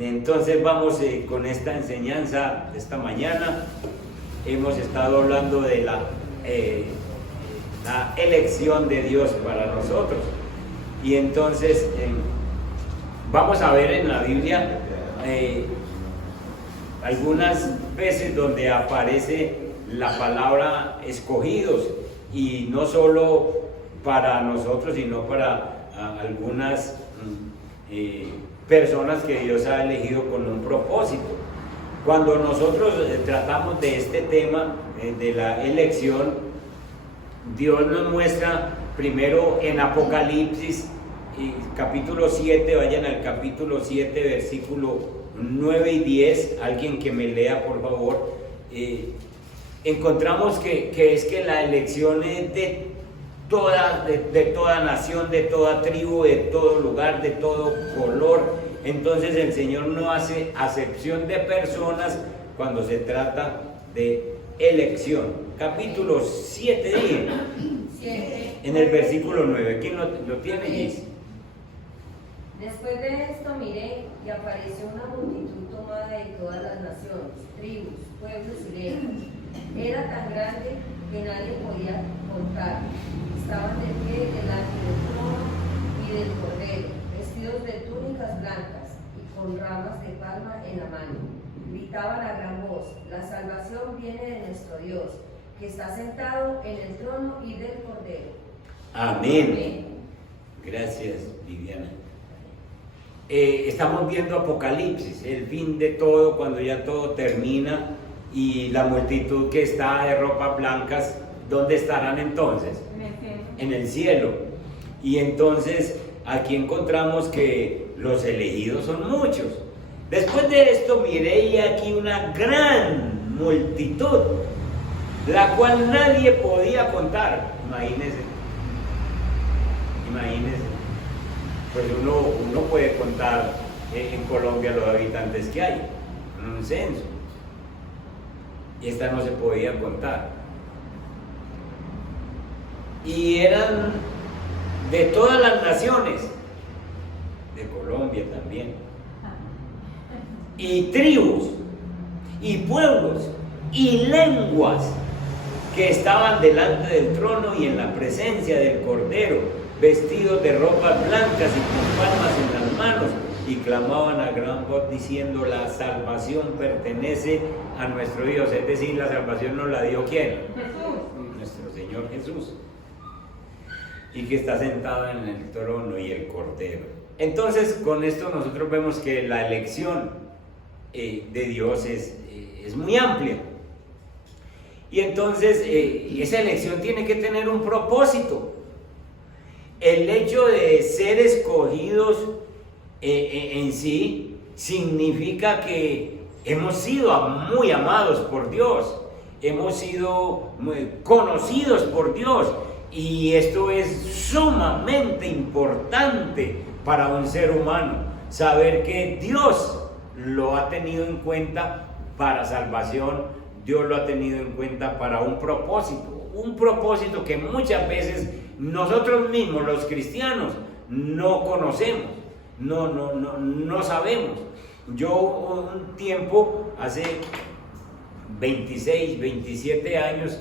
Entonces vamos con esta enseñanza de esta mañana. Hemos estado hablando de la elección de Dios para nosotros. Y entonces vamos a ver en la Biblia algunas veces donde aparece la palabra escogidos, y no solo para nosotros, sino para algunas personas que Dios ha elegido con un propósito. Cuando nosotros tratamos de este tema de la elección, Dios nos muestra primero en Apocalipsis capítulo 7, vayan al capítulo 7, versículo 9 y 10, alguien que me lea por favor. Encontramos que es que la elección es de toda nación, de toda tribu, de todo lugar, de todo color. Entonces el Señor no hace acepción de personas cuando se trata de elección. Capítulo 7, en el versículo 9. ¿Quién lo tiene, Gis? Después de esto miré y apareció una multitud tomada de todas las naciones, tribus, pueblos y lenguas. Era tan grande que nadie podía contar. Estaban de pie delante del trono y del Cordero, vestidos de túnicas blancas y con ramas de palma en la mano. Gritaban a gran voz: la salvación viene de nuestro Dios, que está sentado en el trono y del Cordero. Amén. Amén. Gracias, Viviana. Estamos viendo Apocalipsis, el fin de todo, cuando ya todo termina, y la multitud que está de ropas blancas, ¿dónde estarán entonces? En el cielo. Y entonces aquí encontramos que los elegidos son muchos. Después de esto miré aquí una gran multitud, la cual nadie podía contar. Imagínense, pues uno puede contar en Colombia los habitantes que hay en un censo, y esta no se podía contar. Y eran de todas las naciones, de Colombia también, y tribus, y pueblos, y lenguas, que estaban delante del trono y en la presencia del Cordero, vestidos de ropas blancas y con palmas en las manos, y clamaban a gran voz diciendo: la salvación pertenece a nuestro Dios. Es decir, la salvación nos la dio ¿quién? Jesús. Nuestro Señor Jesús, y que está sentado en el trono y el Cordero. Entonces, con esto nosotros vemos que la elección de Dios es muy amplia. Y entonces esa elección tiene que tener un propósito. El hecho de ser escogidos en sí significa que hemos sido muy amados por Dios, hemos sido conocidos por Dios, y esto es sumamente importante para un ser humano, saber que Dios lo ha tenido en cuenta para salvación. Dios lo ha tenido en cuenta para un propósito que muchas veces nosotros mismos, los cristianos, no conocemos, no sabemos. Yo un tiempo, hace 26, 27 años,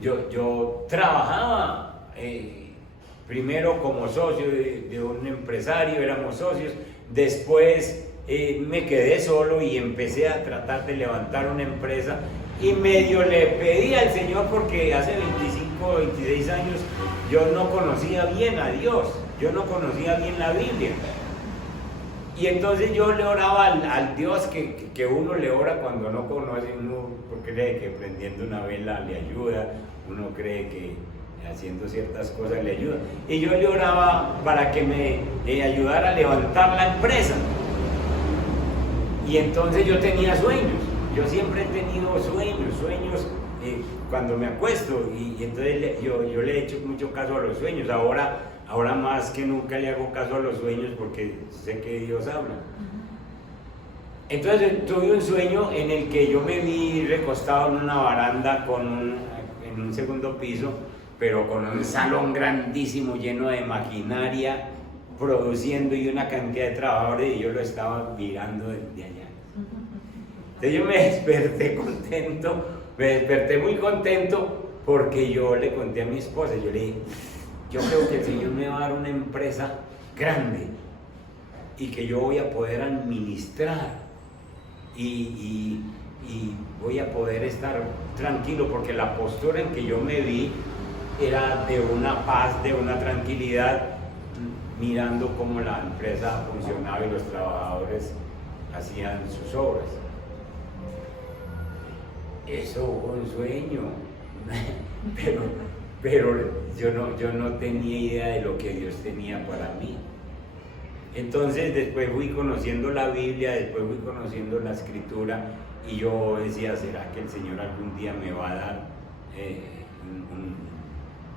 yo trabajaba primero como socio de un empresario, éramos socios. Después me quedé solo y empecé a tratar de levantar una empresa, y medio le pedí al Señor, porque hace 25, 26 años yo no conocía bien a Dios, yo no conocía bien la Biblia, y entonces yo le oraba al Dios que uno le ora cuando no conoce. Uno cree que prendiendo una vela le ayuda, uno cree que haciendo ciertas cosas le ayuda, y yo le oraba para que me ayudara a levantar la empresa. Y entonces yo tenía sueños, yo siempre he tenido sueños cuando me acuesto, y entonces yo le he hecho mucho caso a los sueños. Ahora más que nunca le hago caso a los sueños, porque sé que Dios habla. Entonces tuve un sueño en el que yo me vi recostado en una baranda en un segundo piso, pero con un salón grandísimo lleno de maquinaria produciendo y una cantidad de trabajadores y yo lo estaba mirando desde allá. Entonces yo me desperté muy contento porque yo le conté a mi esposa, yo le dije, yo creo que el Señor me va a dar una empresa grande y que yo voy a poder administrar y voy a poder estar tranquilo, porque la postura en que yo me vi era de una paz, de una tranquilidad, mirando cómo la empresa funcionaba y los trabajadores hacían sus obras. Eso fue un sueño, pero yo no tenía idea de lo que Dios tenía para mí. Entonces después fui conociendo la Biblia, después fui conociendo la Escritura, y yo decía, ¿será que el Señor algún día me va a dar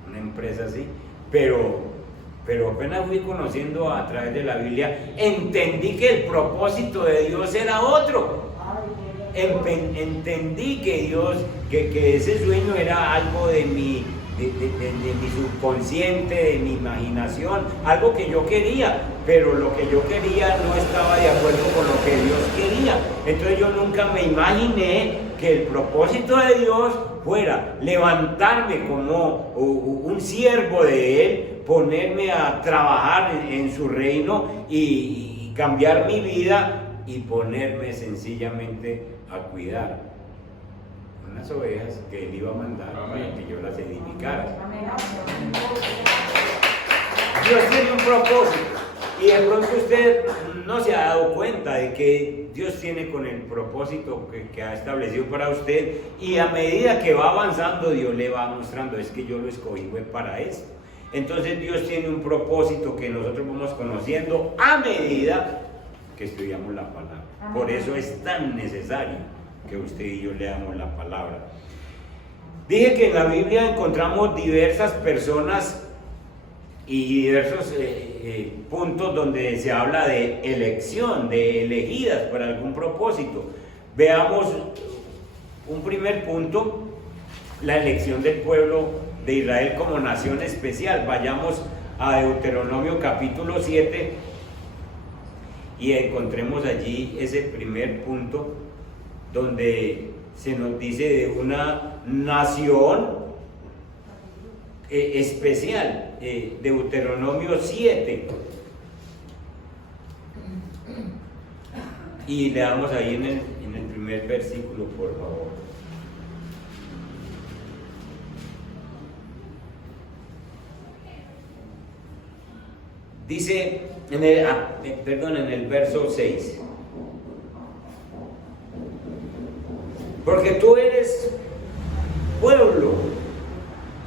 una empresa así? Pero apenas fui conociendo a través de la Biblia, entendí que el propósito de Dios era otro. Entendí que Dios, que ese sueño era algo de mi subconsciente, de mi imaginación, algo que yo quería, pero lo que yo quería no estaba de acuerdo con lo que Dios quería. Entonces yo nunca me imaginé que el propósito de Dios fuera levantarme como un siervo de Él, ponerme a trabajar en su reino y cambiar mi vida y ponerme sencillamente a cuidar unas ovejas que Él iba a mandar para que yo las edificara. Dios tiene un propósito, y de pronto usted no se ha dado cuenta de que Dios tiene con el propósito que ha establecido para usted, y a medida que va avanzando Dios le va mostrando, es que yo lo escogí fue para esto. Entonces Dios tiene un propósito que nosotros vamos conociendo a medida que estudiamos la palabra. Por eso es tan necesario que usted y yo leamos la palabra. Dije que en la Biblia encontramos diversas personas y diversos puntos donde se habla de elección, de elegidas para algún propósito. Veamos un primer punto, la elección del pueblo de Israel como nación especial. Vayamos a Deuteronomio capítulo 7 y encontremos allí ese primer punto donde se nos dice de una nación especial. Deuteronomio 7, y le damos ahí en el primer versículo, por favor. Dice en el verso 6: porque tú eres pueblo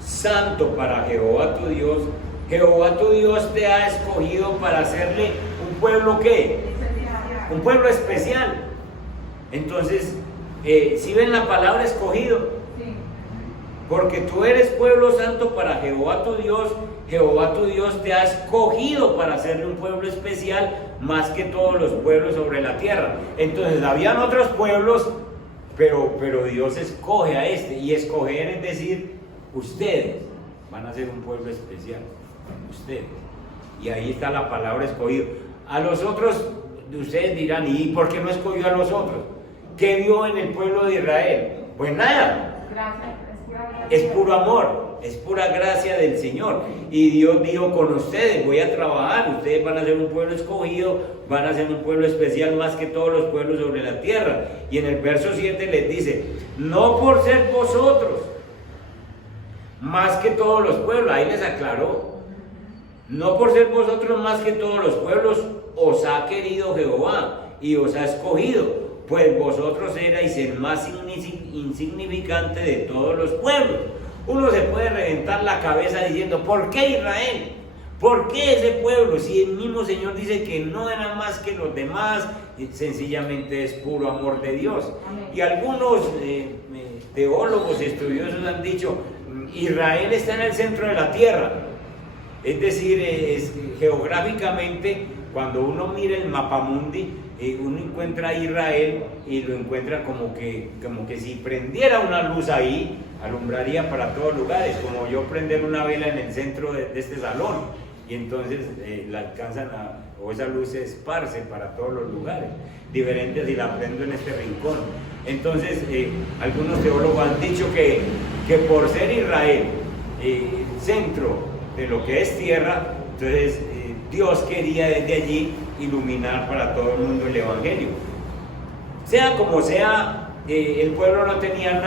santo para Jehová tu Dios. Jehová tu Dios te ha escogido para hacerle un pueblo, ¿qué? Un pueblo especial. Entonces, ¿sí ven la palabra escogido? Sí. Porque tú eres pueblo santo para Jehová tu Dios. Jehová tu Dios te ha escogido para hacerle un pueblo especial, más que todos los pueblos sobre la tierra. Entonces, habían otros pueblos, pero Dios escoge a este. Y escoger es decir, ustedes van a ser un pueblo especial. Ustedes. Y ahí está la palabra escogido. A los otros, ustedes dirán, ¿y por qué no escogió a los otros? ¿Qué vio en el pueblo de Israel? Pues nada. Es puro amor, es pura gracia del Señor. Y Dios dijo, con ustedes voy a trabajar, ustedes van a ser un pueblo escogido, van a ser un pueblo especial más que todos los pueblos sobre la tierra. Y en el verso 7 les dice, no por ser vosotros más que todos los pueblos. Ahí les aclaró, no por ser vosotros más que todos los pueblos os ha querido Jehová y os ha escogido, pues vosotros erais el más insignificante de todos los pueblos. Uno se puede reventar la cabeza diciendo, ¿por qué Israel? ¿Por qué ese pueblo? Si el mismo Señor dice que no era más que los demás, sencillamente es puro amor de Dios. Amén. Y algunos teólogos estudiosos han dicho, Israel está en el centro de la tierra. Es decir, geográficamente, cuando uno mira el mapamundi, uno encuentra a Israel y lo encuentra como que si prendiera una luz ahí, alumbraría para todos lugares, como yo prender una vela en el centro de este salón. y entonces la alcanzan o esa luz se esparce para todos los lugares, diferente si la prendo en este rincón. Entonces, algunos teólogos han dicho que por ser Israel centro de lo que es tierra, entonces Dios quería desde allí iluminar para todo el mundo el Evangelio. Sea como sea, el pueblo no tenía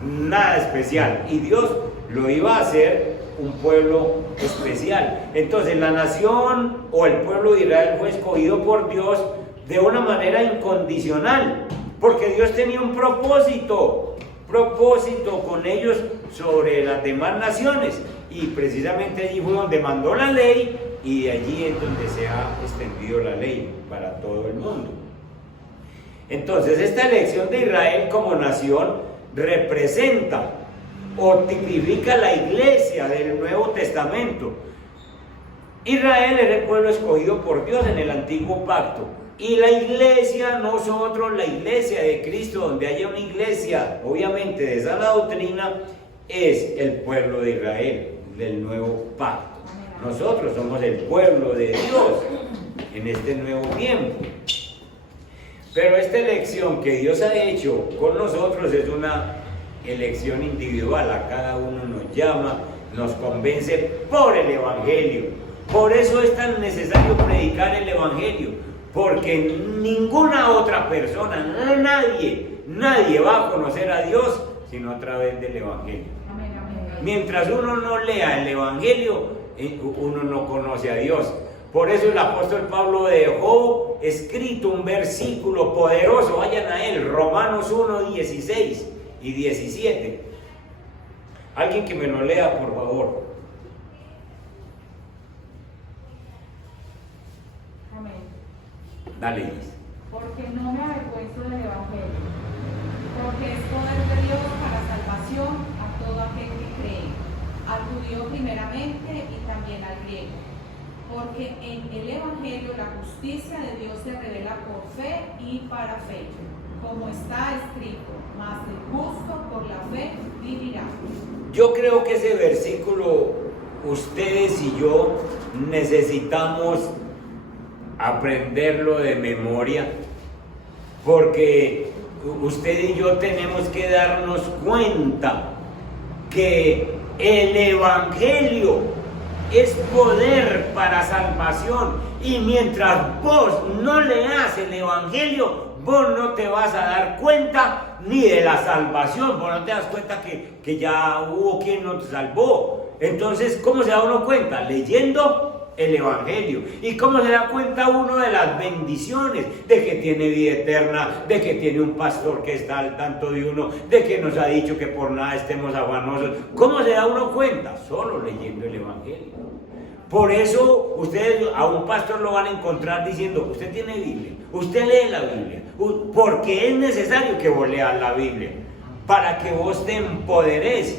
nada especial, y Dios lo iba a hacer un pueblo especial. Entonces la nación o el pueblo de Israel fue escogido por Dios de una manera incondicional, porque Dios tenía un propósito con ellos sobre las demás naciones, y precisamente allí fue donde mandó la ley, y de allí es donde se ha extendido la ley para todo el mundo. Entonces esta elección de Israel como nación representa o tipifica la iglesia del Nuevo Testamento. Israel era el pueblo escogido por Dios en el antiguo pacto, y la iglesia, nosotros, la iglesia de Cristo, donde haya una iglesia obviamente de sana doctrina, es el pueblo de Israel del nuevo pacto. Nosotros somos el pueblo de Dios en este nuevo tiempo. Pero esta elección que Dios ha hecho con nosotros es una elección individual. A cada uno nos llama, nos convence por el Evangelio. Por eso es tan necesario predicar el Evangelio, porque ninguna otra persona, nadie va a conocer a Dios sino a través del Evangelio. Mientras uno no lea el Evangelio, uno no conoce a Dios. Por eso el apóstol Pablo dejó escrito un versículo poderoso, vayan a él, Romanos 1, 16 y 17. Alguien que me lo lea, por favor. Amén. Dale, Liz. Porque no me avergüenzo del Evangelio, porque es poder de Dios para salvación a todo aquel que cree, al judío primeramente y también al griego. Porque en el Evangelio la justicia de Dios se revela por fe y para fe, como está escrito, mas el justo por la fe vivirá. Yo creo que ese versículo, ustedes y yo necesitamos aprenderlo de memoria, porque usted y yo tenemos que darnos cuenta que el Evangelio es poder para salvación, y mientras vos no leas el Evangelio, vos no te vas a dar cuenta ni de la salvación, vos no te das cuenta que ya hubo quien nos salvó. Entonces, ¿cómo se da uno cuenta? Leyendo el Evangelio. ¿Y cómo se da cuenta uno de las bendiciones? De que tiene vida eterna, de que tiene un pastor que está al tanto de uno, de que nos ha dicho que por nada estemos afanosos. ¿Cómo se da uno cuenta? Solo leyendo el Evangelio. Por eso ustedes a un pastor lo van a encontrar diciendo: usted tiene Biblia, usted lee la Biblia, porque es necesario que vos leas la Biblia para que vos te empoderes.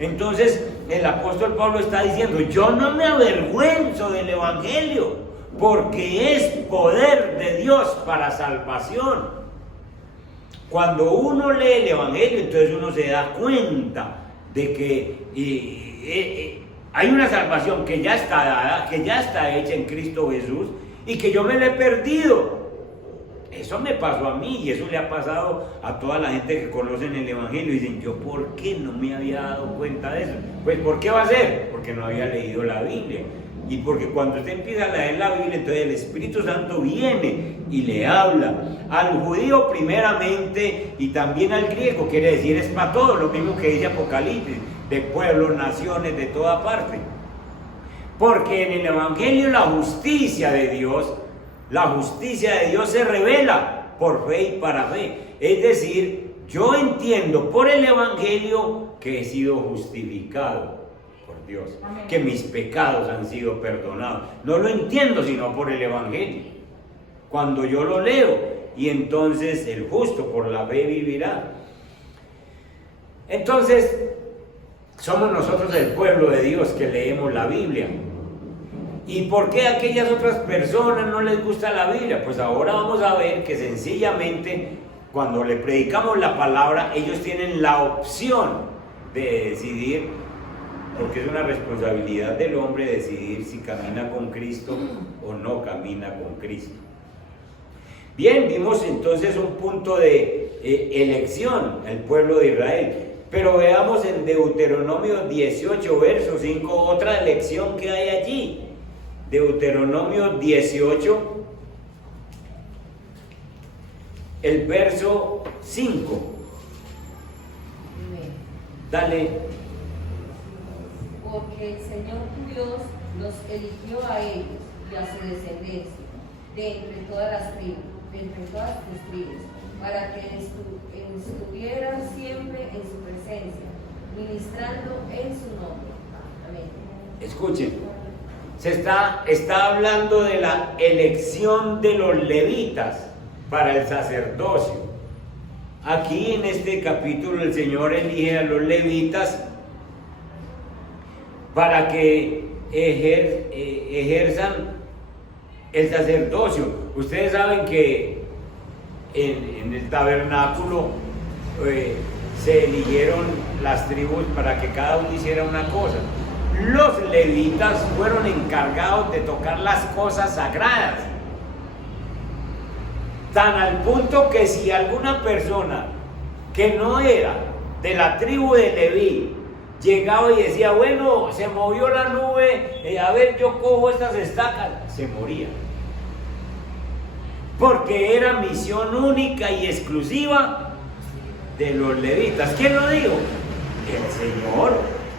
Entonces el apóstol Pablo está diciendo: yo no me avergüenzo del Evangelio, porque es poder de Dios para salvación. Cuando uno lee el Evangelio, entonces uno se da cuenta de que hay una salvación que ya está dada, que ya está hecha en Cristo Jesús, y que yo me la he perdido. Eso me pasó a mí, y eso le ha pasado a toda la gente que conocen el Evangelio. Y dicen: ¿yo por qué no me había dado cuenta de eso? Pues ¿por qué va a ser? Porque no había leído la Biblia. Y porque cuando usted empieza a leer la Biblia, entonces el Espíritu Santo viene y le habla al judío primeramente, y también al griego. Quiere decir, es para todos, lo mismo que dice Apocalipsis, de pueblos, naciones, de toda parte. Porque en el Evangelio la justicia de Dios se revela por fe y para fe. Es decir, yo entiendo por el Evangelio que he sido justificado por Dios, Amén. que mis pecados han sido perdonados. No lo entiendo sino por el Evangelio. Cuando yo lo leo, y entonces el justo por la fe vivirá. Entonces, somos nosotros el pueblo de Dios que leemos la Biblia. ¿Y por qué a aquellas otras personas no les gusta la Biblia? Pues ahora vamos a ver que sencillamente cuando le predicamos la palabra, ellos tienen la opción de decidir porque es una responsabilidad del hombre decidir si camina con Cristo o no camina con Cristo. Bien, vimos entonces un punto de elección al pueblo de Israel, pero veamos en Deuteronomio 18, verso 5, otra elección que hay allí. Deuteronomio 18, el verso 5. Dale. Porque el Señor tu Dios los eligió a ellos y a su descendencia, de entre todas las tribus, de entre todas tus tribus, para que estuvieran siempre en su presencia, ministrando en su nombre. Amén. Escuchen, se está hablando de la elección de los levitas para el sacerdocio. Aquí en este capítulo el Señor elige a los levitas para que ejerzan el sacerdocio. Ustedes saben que en el tabernáculo se eligieron las tribus para que cada uno hiciera una cosa. Los levitas fueron encargados de tocar las cosas sagradas, tan al punto que si alguna persona que no era de la tribu de Leví llegaba y decía, bueno, se movió la nube, a ver, yo cojo estas estacas, se moría, porque era misión única y exclusiva de los levitas. ¿Quién lo dijo?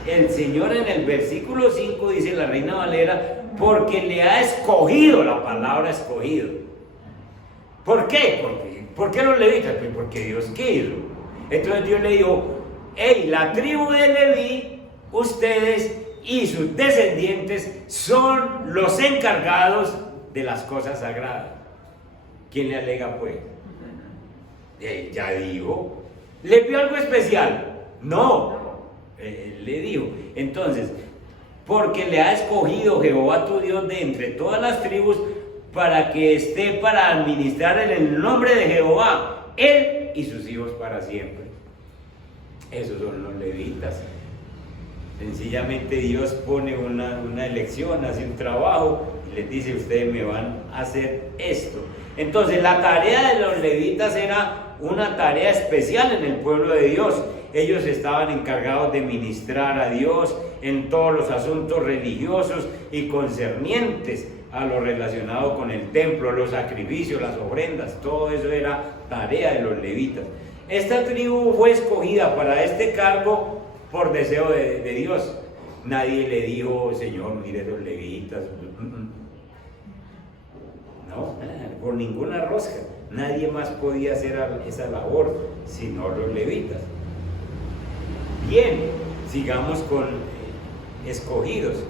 El Señor en el versículo 5 dice la Reina Valera, porque le ha escogido, la palabra escogido. ¿Por qué? ¿Por qué los levitas? Pues porque Dios quiso. Entonces Dios le dijo, hey, la tribu de Leví, ustedes y sus descendientes son los encargados de las cosas sagradas. ¿Quién le alega pues? Ya dijo. ¿Le vio algo especial? No. Le dijo. Entonces, porque le ha escogido Jehová tu Dios de entre todas las tribus, para que esté para administrar en el nombre de Jehová, él y sus hijos para siempre. Esos son los levitas. Sencillamente Dios pone una elección, hace un trabajo y les dice, ustedes me van a hacer esto. Entonces la tarea de los levitas era una tarea especial en el pueblo de Dios. Ellos estaban encargados de ministrar a Dios en todos los asuntos religiosos y concernientes a lo relacionado con el templo, los sacrificios, las ofrendas, todo eso era tarea de los levitas. Esta tribu fue escogida para este cargo por deseo de Dios. Nadie le dijo, Señor, mire los levitas. No, por ninguna rosca. Nadie más podía hacer esa labor sino los levitas. Bien, sigamos con escogidos.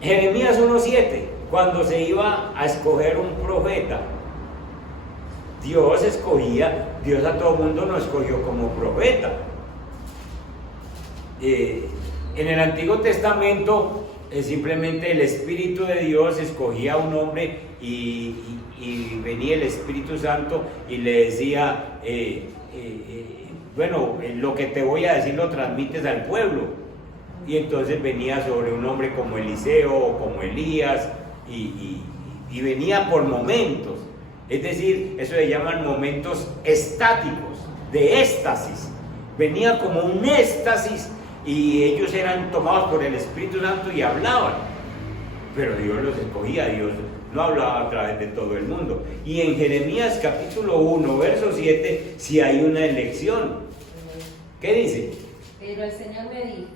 Jeremías 1:7, cuando se iba a escoger un profeta, Dios a todo mundo nos escogió como profeta. En el Antiguo Testamento, simplemente el Espíritu de Dios escogía a un hombre y venía el Espíritu Santo y le decía, bueno, lo que te voy a decir lo transmites al pueblo. Y entonces venía sobre un hombre como Eliseo o como Elías y venía por momentos. Es decir, eso se llaman momentos estáticos, de éxtasis. Venía como un éxtasis y ellos eran tomados por el Espíritu Santo y hablaban. Pero Dios los escogía, Dios no hablaba a través de todo el mundo. Y en Jeremías capítulo 1, verso 7, sí hay una elección. ¿Qué dice? Pero el Señor me dijo,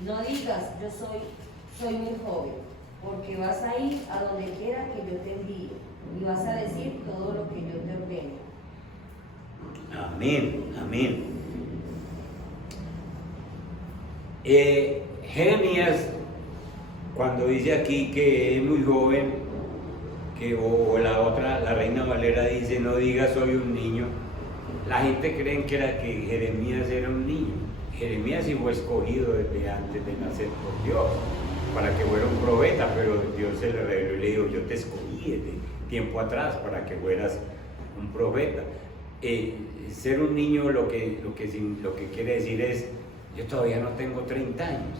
no digas, yo soy muy joven, porque vas a ir a donde quiera que yo te envíe, y vas a decir todo lo que yo te ordeno. Amén, amén. Jeremías, cuando dice aquí que es muy joven, o la Reina Valera dice, no digas soy un niño, la gente cree que Jeremías era un niño. Jeremías sí fue escogido desde antes de nacer por Dios para que fuera un profeta, pero Dios se le reveló y le dijo, yo te escogí desde tiempo atrás para que fueras un profeta. Ser un niño lo que quiere decir es yo todavía no tengo 30 años.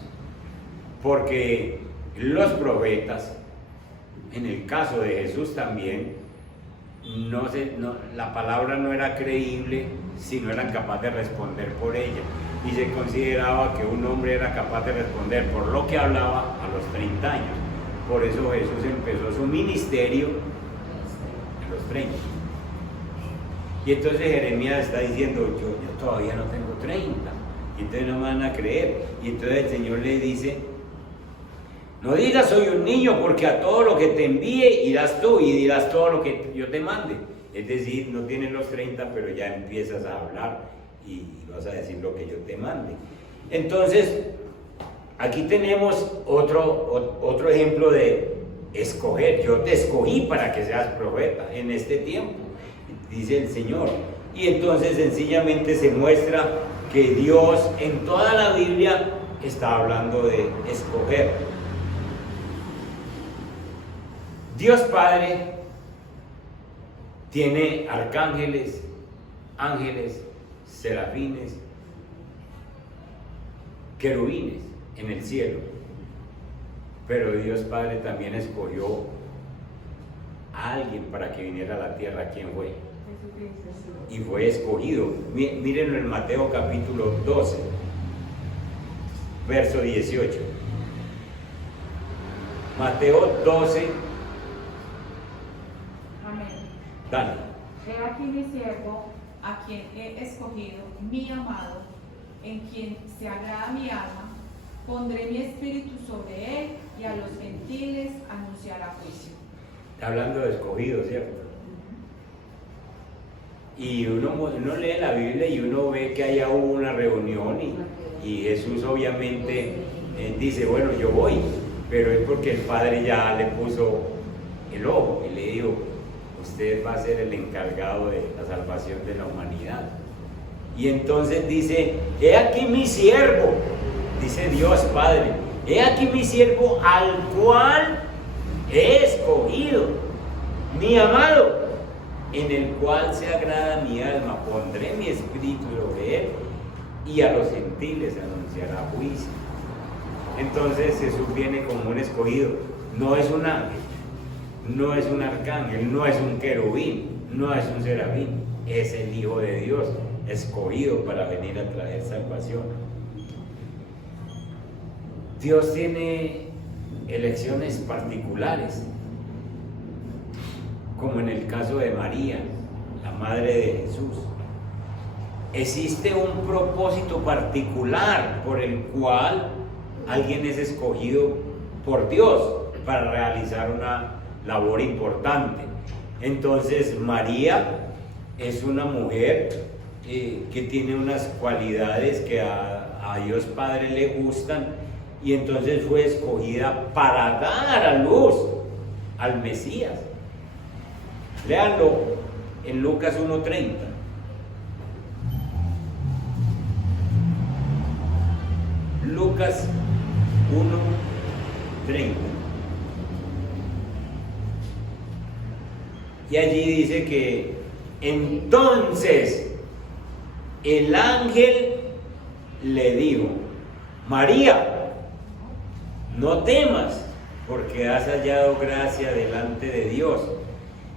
Porque los profetas, en el caso de Jesús también, la palabra no era creíble si no eran capaces de responder por ella. Y se consideraba que un hombre era capaz de responder por lo que hablaba a los 30 años. Por eso Jesús empezó su ministerio a los 30. Y entonces Jeremías está diciendo, yo todavía no tengo 30. Y entonces no me van a creer. Y entonces el Señor le dice, no digas soy un niño, porque a todo lo que te envíe irás tú y dirás todo lo que yo te mande. Es decir, no tienes los 30, pero ya empiezas a hablar y vas a decir lo que yo te mande. Entonces, aquí tenemos otro ejemplo de escoger. Yo te escogí para que seas profeta en este tiempo, dice el Señor. Y entonces sencillamente se muestra que Dios en toda la Biblia está hablando de escoger. Dios Padre tiene arcángeles, ángeles, serafines, querubines en el cielo, pero Dios Padre también escogió a alguien para que viniera a la tierra. ¿Quién fue? Y fue escogido. Mírenlo en Mateo capítulo 12, verso 18. Mateo 12. Amén. Dale. He aquí mi siervo, a quien he escogido, mi amado, en quien se agrada mi alma. Pondré mi espíritu sobre él y a los gentiles anunciará juicio. Está hablando de escogido, ¿cierto? Y uno lee la Biblia y uno ve que allá hubo una reunión y Jesús obviamente dice, bueno, yo voy, pero es porque el Padre ya le puso el ojo y le dijo, usted va a ser el encargado de la salvación de la humanidad. Y entonces dice, he aquí mi siervo, dice Dios Padre, he aquí mi siervo al cual he escogido, mi amado, en el cual se agrada mi alma. Pondré mi espíritu sobre él y a los gentiles anunciará juicio. Entonces Jesús viene como un escogido. No es un ángel, no es un arcángel, no es un querubín, no es un serafín, es el Hijo de Dios, escogido para venir a traer salvación. Dios tiene elecciones particulares, como en el caso de María, la madre de Jesús. Existe un propósito particular por el cual alguien es escogido por Dios para realizar una labor importante. Entonces María es una mujer que tiene unas cualidades que a Dios Padre le gustan, y entonces fue escogida para dar a luz al Mesías. Léanlo en Lucas 1:30. Lucas 1:30. Y allí dice que entonces el ángel le dijo, María, no temas, porque has hallado gracia delante de Dios,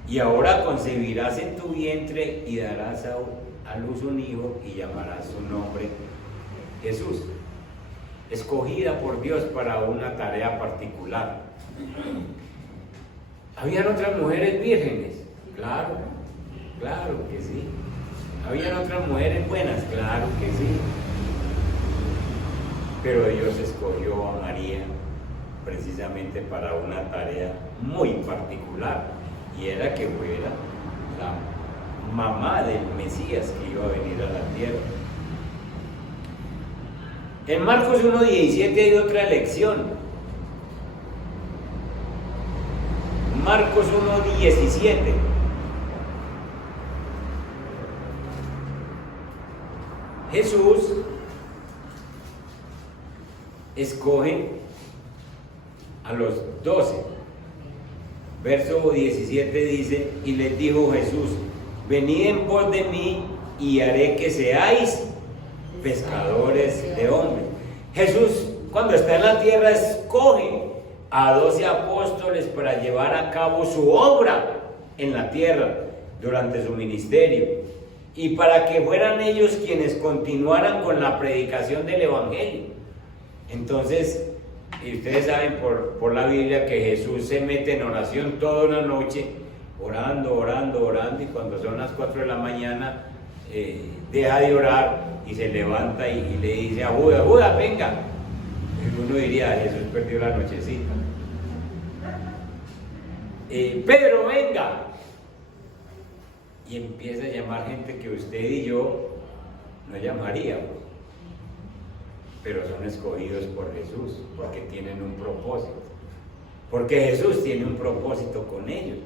y ahora concebirás en tu vientre y darás a luz un hijo y llamarás su nombre Jesús. Escogida por Dios para una tarea particular. ¿Habían otras mujeres vírgenes? Claro, claro que sí. ¿Habían otras mujeres buenas? Claro que sí. Pero Dios escogió a María precisamente para una tarea muy particular, y era que fuera la mamá del Mesías que iba a venir a la tierra. En Marcos 1:17 hay otra elección. Marcos 1:17. Jesús escoge a los 12. Verso 17 dice, y les dijo Jesús, venid en pos de mí y haré que seáis pescadores de hombres. Jesús, cuando está en la tierra, escoge a 12 apóstoles para llevar a cabo su obra en la tierra durante su ministerio y para que fueran ellos quienes continuaran con la predicación del evangelio. Entonces, y ustedes saben por la Biblia que Jesús se mete en oración toda una noche, orando, y cuando son las 4 de la mañana deja de orar y se levanta y le dice a Judas: Judas, venga. Y uno diría: Jesús perdió la nochecita. Pedro, venga. Y empieza a llamar gente que usted y yo no llamaríamos, pero son escogidos por Jesús porque tienen un propósito, porque Jesús tiene un propósito con ellos.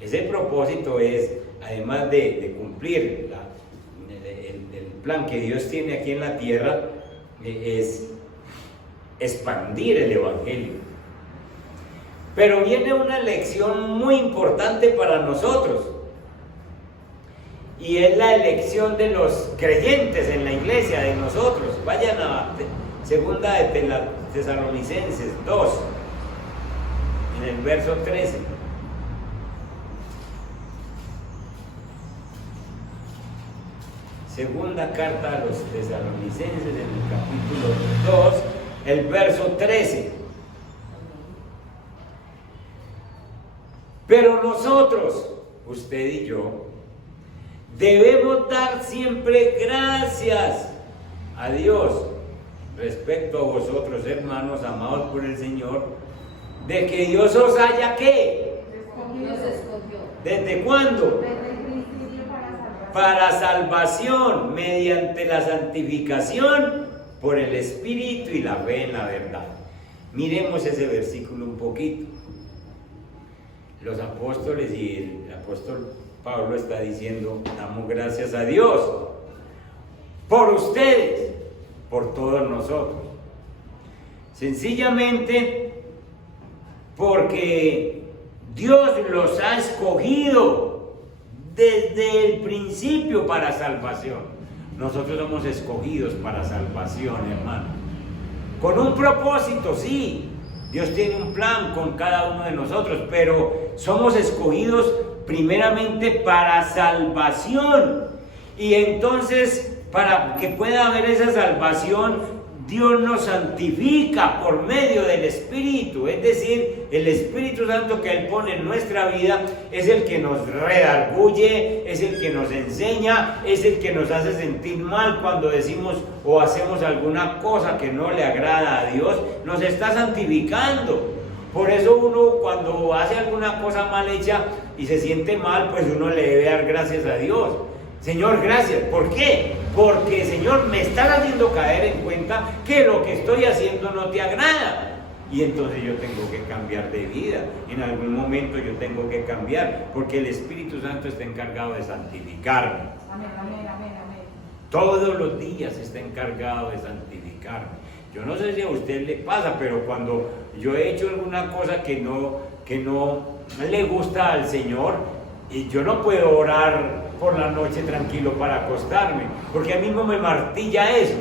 Ese propósito es, además de cumplir el plan que Dios tiene aquí en la tierra, es expandir el evangelio. Pero viene una lección muy importante para nosotros, y es la elección de los creyentes en la iglesia, de nosotros. Vayan a segunda de Tesalonicenses 2, en el verso 13. Segunda carta a los Tesalonicenses, en el capítulo 2, el verso 13. Pero nosotros, usted y yo, debemos dar siempre gracias a Dios respecto a vosotros, hermanos amados por el Señor, de que Dios os haya ¿qué? Dios escogió. ¿Desde cuándo? Desde el principio Para salvación, mediante la santificación por el Espíritu y la fe en la verdad. Miremos ese versículo un poquito. Los apóstoles y el apóstol Pablo está diciendo: damos gracias a Dios por ustedes, por todos nosotros. Sencillamente porque Dios los ha escogido desde el principio para salvación. Nosotros somos escogidos para salvación, hermano. Con un propósito, sí. Dios tiene un plan con cada uno de nosotros, pero somos escogidos primeramente para salvación. Y entonces, para que pueda haber esa salvación, Dios nos santifica por medio del Espíritu. Es decir, el Espíritu Santo que Él pone en nuestra vida es el que nos redarguye, es el que nos enseña, es el que nos hace sentir mal cuando decimos o hacemos alguna cosa que no le agrada a Dios. Nos está santificando. Por eso uno, cuando hace alguna cosa mal hecha y se siente mal, pues uno le debe dar gracias a Dios. Señor, gracias. ¿Por qué? Porque, Señor, me estás haciendo caer en cuenta que lo que estoy haciendo no te agrada. Y entonces yo tengo que cambiar de vida. En algún momento yo tengo que cambiar, porque el Espíritu Santo está encargado de santificarme. Amén, amén, amén, amén. Todos los días está encargado de santificarme. Yo no sé si a usted le pasa, pero cuando yo he hecho alguna cosa que no le gusta al Señor, y yo no puedo orar por la noche tranquilo para acostarme, porque a mí mismo me martilla eso.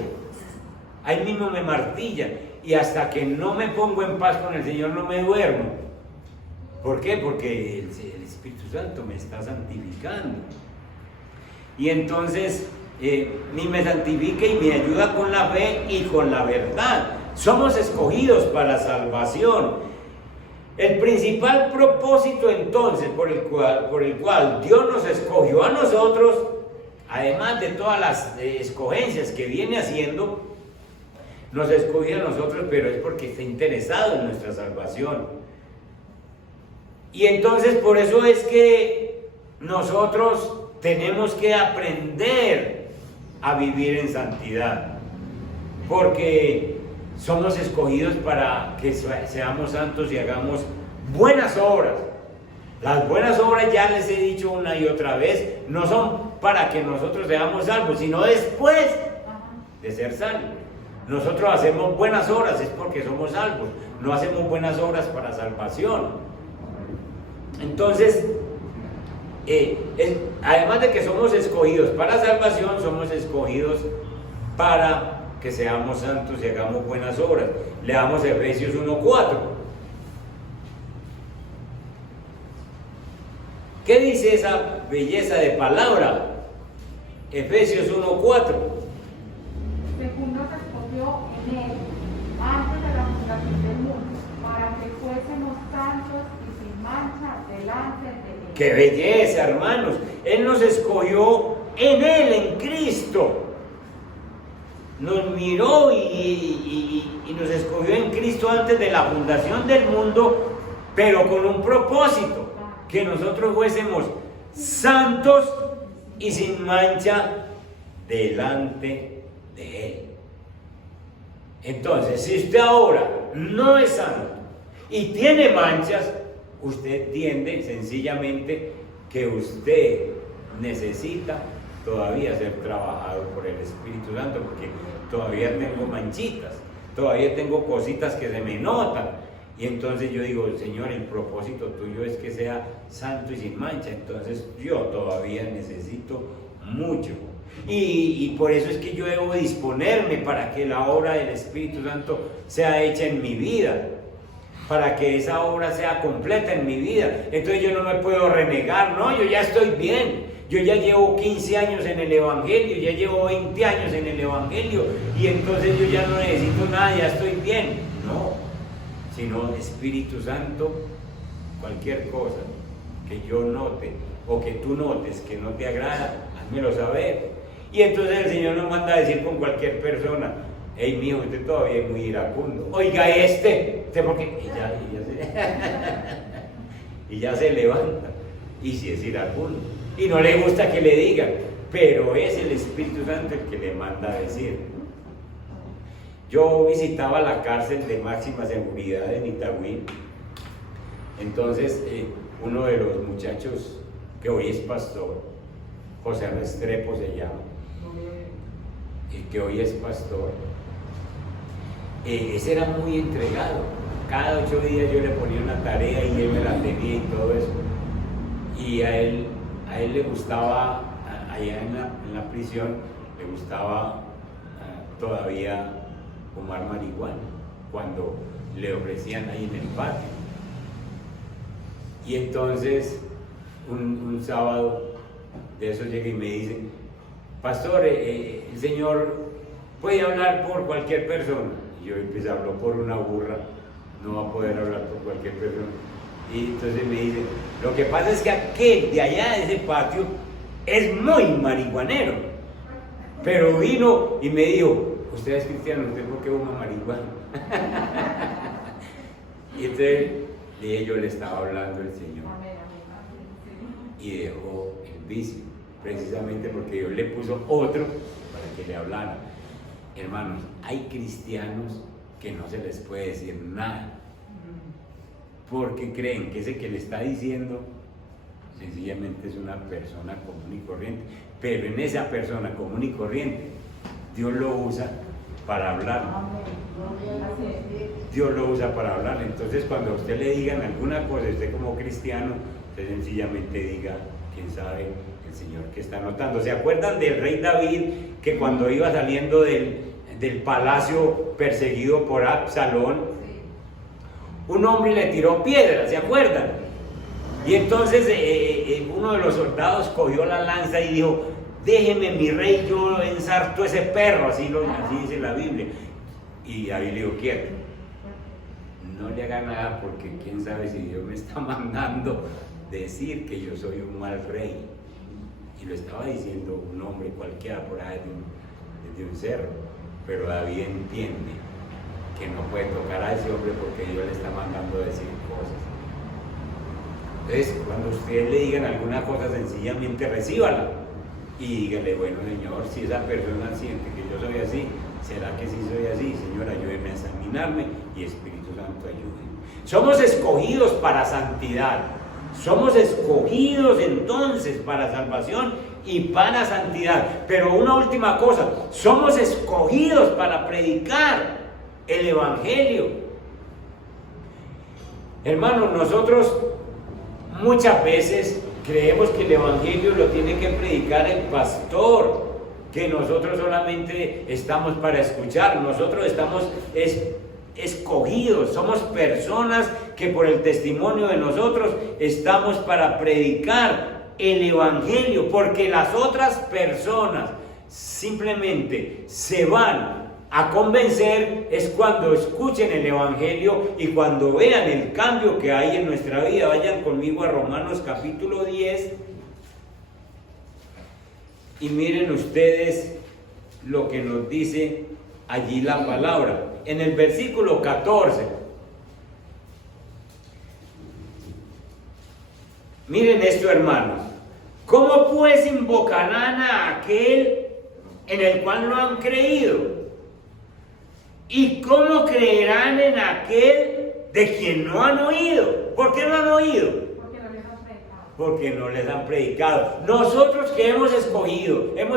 Ahí mismo me martilla. Y hasta que no me pongo en paz con el Señor no me duermo. ¿Por qué? Porque el Espíritu Santo me está santificando. Y entonces ni me santifica y me ayuda con la fe y con la verdad. Somos escogidos para salvación. El principal propósito entonces por el cual Dios nos escogió a nosotros, además de todas las escogencias que viene haciendo, nos escogió a nosotros, pero es porque está interesado en nuestra salvación. Y entonces por eso es que nosotros tenemos que aprender a vivir en santidad, porque somos escogidos para que seamos santos y hagamos buenas obras. Las buenas obras, ya les he dicho una y otra vez, no son para que nosotros seamos salvos, sino después de ser salvos. Nosotros hacemos buenas obras es porque somos salvos, no hacemos buenas obras para salvación. Entonces, además de que somos escogidos para salvación, somos escogidos para que seamos santos y hagamos buenas obras. Leamos Efesios 1:4. ¿Qué dice esa belleza de palabra? Efesios 1:4. Según nos escogió en él, antes de la fundación del mundo, para que fuésemos santos y sin mancha delante de él. ¡Qué belleza, hermanos! Él nos escogió en él, en Cristo. Nos miró y nos escogió en Cristo antes de la fundación del mundo, pero con un propósito, que nosotros fuésemos santos y sin mancha delante de Él. Entonces, si usted ahora no es santo y tiene manchas, usted entiende sencillamente que usted necesita todavía ser trabajado por el Espíritu Santo, porque todavía tengo manchitas, todavía tengo cositas que se me notan. Y entonces yo digo, Señor, el propósito tuyo es que sea santo y sin mancha. Entonces yo todavía necesito mucho. Y por eso es que yo debo disponerme para que la obra del Espíritu Santo sea hecha en mi vida, para que esa obra sea completa en mi vida. Entonces yo no me puedo renegar, no, yo ya estoy bien. Yo ya llevo 15 años en el Evangelio, ya llevo 20 años en el Evangelio, y entonces yo ya no necesito nada, ya estoy bien. No, sino Espíritu Santo, cualquier cosa que yo note o que tú notes que no te agrada, házmelo saber. Y entonces el Señor nos manda a decir con cualquier persona, hey mijo, usted todavía es muy iracundo. Oiga ¿usted por qué? Y ya se levanta, y si es iracundo. Y no le gusta que le digan, pero es el Espíritu Santo el que le manda a decir. Yo visitaba la cárcel de máxima seguridad en Itagüí. Entonces, uno de los muchachos que hoy es pastor, José Restrepo se llama, el que hoy es pastor, ese era muy entregado. Cada 8 días yo le ponía una tarea y él me la tenía y todo eso. Y a él le gustaba, allá en la prisión, le gustaba todavía fumar marihuana, cuando le ofrecían ahí en el patio. Y entonces, un sábado de eso llega y me dice, pastor, el Señor puede hablar por cualquier persona. Y yo empecé a hablar por una burra, no va a poder hablar por cualquier persona. Y entonces me dice, lo que pasa es que aquel de allá de ese patio es muy marihuanero. Pero vino y me dijo, usted es cristiano, ¿usted por qué fuma marihuana? Y entonces le dije, yo le estaba hablando al Señor. Y dejó el vicio, precisamente porque Dios le puso otro para que le hablara. Hermanos, hay cristianos que no se les puede decir nada, porque creen que ese que le está diciendo sencillamente es una persona común y corriente, pero en esa persona común y corriente Dios lo usa para hablar. Dios lo usa para hablar. Entonces cuando a usted le digan alguna cosa, usted como cristiano, usted sencillamente diga, quién sabe el Señor que está notando. ¿Se acuerdan del rey David, que cuando iba saliendo del palacio perseguido por Absalón, un hombre le tiró piedra? ¿Se acuerdan? Y entonces uno de los soldados cogió la lanza y dijo, déjeme mi rey, yo ensarto ese perro, así dice la Biblia. Y David le dijo, quieto, no le haga nada, porque quién sabe si Dios me está mandando decir que yo soy un mal rey. Y lo estaba diciendo un hombre cualquiera por ahí desde un cerro, pero David entiende que no puede tocar a ese hombre porque Dios le está mandando a decir cosas. Entonces, cuando ustedes le digan alguna cosa, sencillamente recíbala y dígale, bueno, Señor, si esa persona siente que yo soy así, ¿será que sí soy así? Señor, ayúdeme a examinarme, y Espíritu Santo, ayúdeme. Somos escogidos para santidad, somos escogidos entonces para salvación y para santidad. Pero una última cosa, somos escogidos para predicar el Evangelio. Hermanos, nosotros muchas veces creemos que el Evangelio lo tiene que predicar el pastor, que nosotros solamente estamos para escuchar, nosotros estamos escogidos, somos personas que por el testimonio de nosotros estamos para predicar el Evangelio, porque las otras personas simplemente se van a convencer es cuando escuchen el Evangelio y cuando vean el cambio que hay en nuestra vida. Vayan conmigo a Romanos capítulo 10 y miren ustedes lo que nos dice allí la palabra. En el versículo 14, miren esto, hermanos. ¿Cómo pues invocarán a aquel en el cual no han creído? ¿Y cómo creerán en aquel de quien no han oído? ¿Por qué no han oído? Porque no les han predicado. Porque no les han predicado. Nosotros que hemos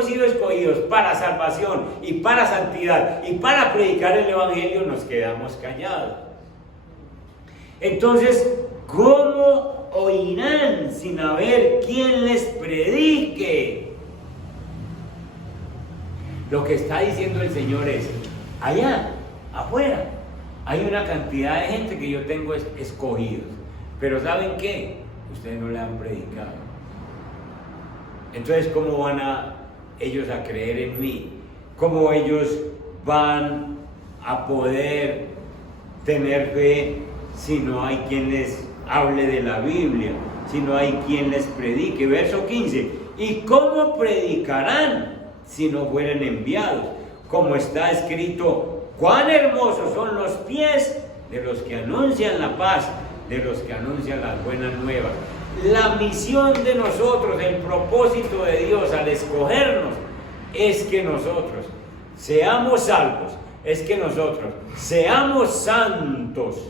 sido escogidos para salvación y para santidad y para predicar el Evangelio, nos quedamos callados. Entonces, ¿cómo oirán sin haber quien les predique? Lo que está diciendo el Señor es, allá afuera hay una cantidad de gente que yo tengo escogidos, pero ¿saben qué? Ustedes no le han predicado. Entonces, ¿cómo van ellos a creer en mí? ¿Cómo ellos van a poder tener fe si no hay quien les hable de la Biblia, si no hay quien les predique? Verso 15, ¿y cómo predicarán si no fueren enviados? Como está escrito, cuán hermosos son los pies de los que anuncian la paz, de los que anuncian las buenas nuevas. La misión de nosotros, el propósito de Dios al escogernos, es que nosotros seamos salvos, es que nosotros seamos santos,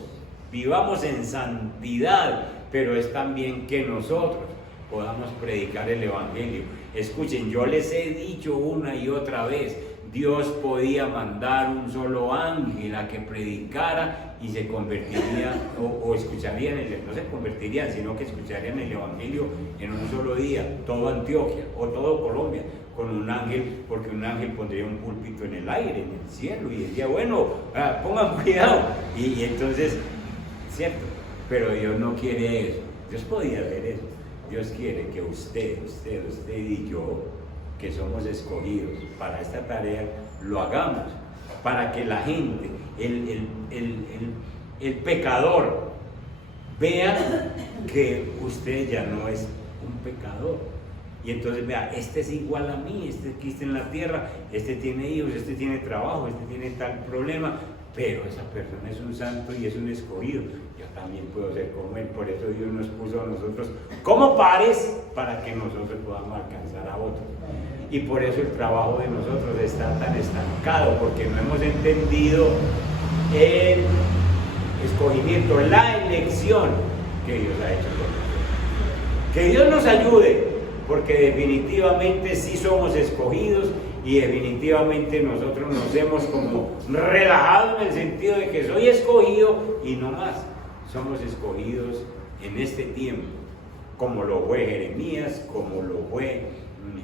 vivamos en santidad, pero es también que nosotros podamos predicar el Evangelio. Escuchen, yo les he dicho una y otra vez, Dios podía mandar un solo ángel a que predicara y se convertiría, o escucharían, no se convertirían, sino que escucharían el Evangelio en un solo día, todo Antioquia o todo Colombia, con un ángel, porque un ángel pondría un púlpito en el aire, en el cielo, y decía, bueno, pongan cuidado, y entonces, cierto, pero Dios no quiere eso. Dios podía hacer eso. Dios quiere que usted y yo, que somos escogidos para esta tarea, lo hagamos, para que la gente, el pecador, vea que usted ya no es un pecador. Y entonces vea, este es igual a mí, este aquí está en la tierra, este tiene hijos, este tiene trabajo, este tiene tal problema, pero esa persona es un santo y es un escogido. Yo también puedo ser como él. Por eso Dios nos puso a nosotros como pares para que nosotros podamos alcanzar a otros. Y por eso el trabajo de nosotros está tan estancado, porque no hemos entendido el escogimiento, la elección que Dios ha hecho con nosotros. Que Dios nos ayude, porque definitivamente sí somos escogidos y definitivamente nosotros nos hemos como relajado en el sentido de que soy escogido y no más. Somos escogidos en este tiempo, como lo fue Jeremías, como lo fue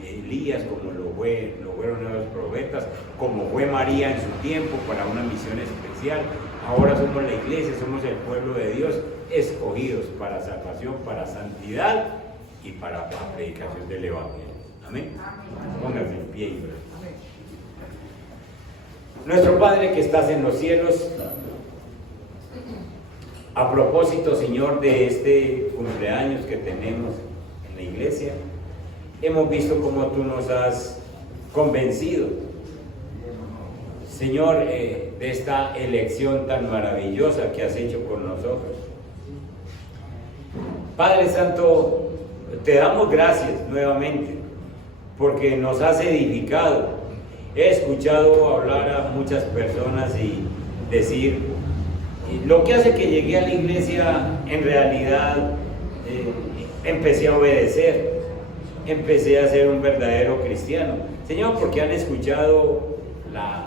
Elías, como lo fueron los profetas, como fue María en su tiempo para una misión especial. Ahora somos la iglesia, somos el pueblo de Dios, escogidos para salvación, para santidad y para la predicación del Evangelio. Amén. Pónganse en pie y oremos. Nuestro Padre que estás en los cielos, a propósito, Señor, de este cumpleaños que tenemos en la iglesia, hemos visto cómo tú nos has convencido, Señor, de esta elección tan maravillosa que has hecho con nosotros. Padre Santo, te damos gracias nuevamente porque nos has edificado. He escuchado hablar a muchas personas y decir, lo que hace que llegué a la iglesia, en realidad empecé a obedecer, empecé a ser un verdadero cristiano. Señor, porque han escuchado la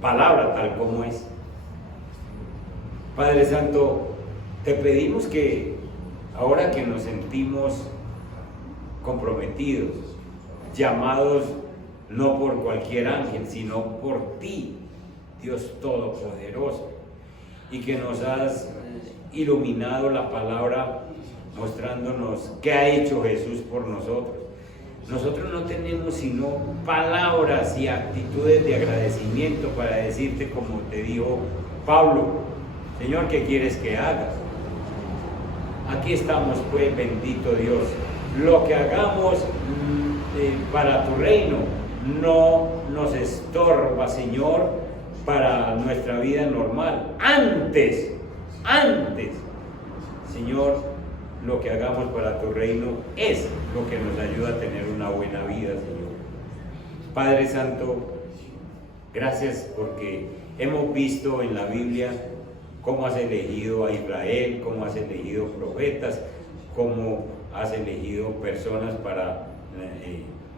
palabra tal como es. Padre Santo, te pedimos que ahora que nos sentimos comprometidos, llamados no por cualquier ángel, sino por ti, Dios Todopoderoso, y que nos has iluminado la palabra mostrándonos qué ha hecho Jesús por nosotros. Nosotros no tenemos sino palabras y actitudes de agradecimiento para decirte, como te dijo Pablo: Señor, ¿qué quieres que haga? Aquí estamos, pues, bendito Dios. Lo que hagamos para tu reino no nos estorba, Señor, para nuestra vida normal. Antes, Señor, lo que hagamos para tu reino es lo que nos ayuda a tener una buena vida, Señor. Padre Santo, gracias porque hemos visto en la Biblia cómo has elegido a Israel, cómo has elegido profetas, cómo has elegido personas para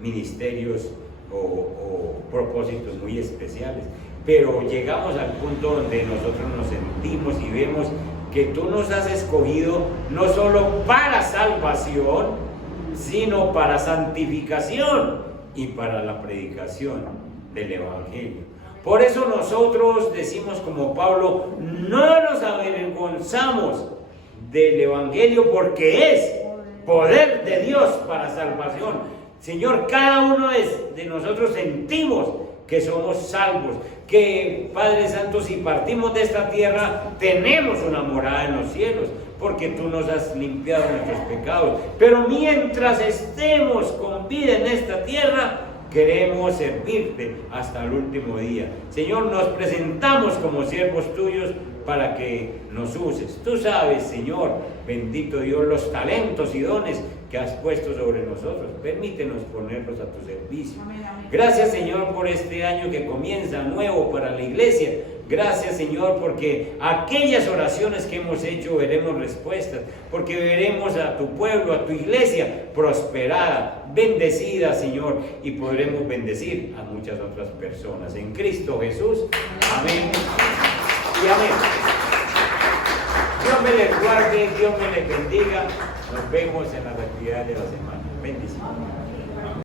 ministerios o propósitos muy especiales. Pero llegamos al punto donde nosotros nos sentimos y vemos que tú nos has escogido no solo para salvación, sino para santificación y para la predicación del Evangelio. Por eso nosotros decimos como Pablo: no nos avergonzamos del Evangelio, porque es poder de Dios para salvación. Señor, cada uno de nosotros sentimos que somos salvos, que, Padre Santo, si partimos de esta tierra, tenemos una morada en los cielos, porque tú nos has limpiado nuestros pecados. Pero mientras estemos con vida en esta tierra, queremos servirte hasta el último día. Señor, nos presentamos como siervos tuyos para que nos uses. Tú sabes, Señor, bendito Dios, los talentos y dones que has puesto sobre nosotros. Permítenos ponerlos a tu servicio. Amén, amén. Gracias, Señor, por este año que comienza nuevo para la iglesia. Gracias, Señor, porque aquellas oraciones que hemos hecho veremos respuestas, porque veremos a tu pueblo, a tu iglesia prosperada, bendecida, Señor, y podremos bendecir a muchas otras personas. En Cristo Jesús. Amén y amén. Dios me les guarde, Dios me les bendiga. Nos vemos en las actividades de la semana. Bendiciones.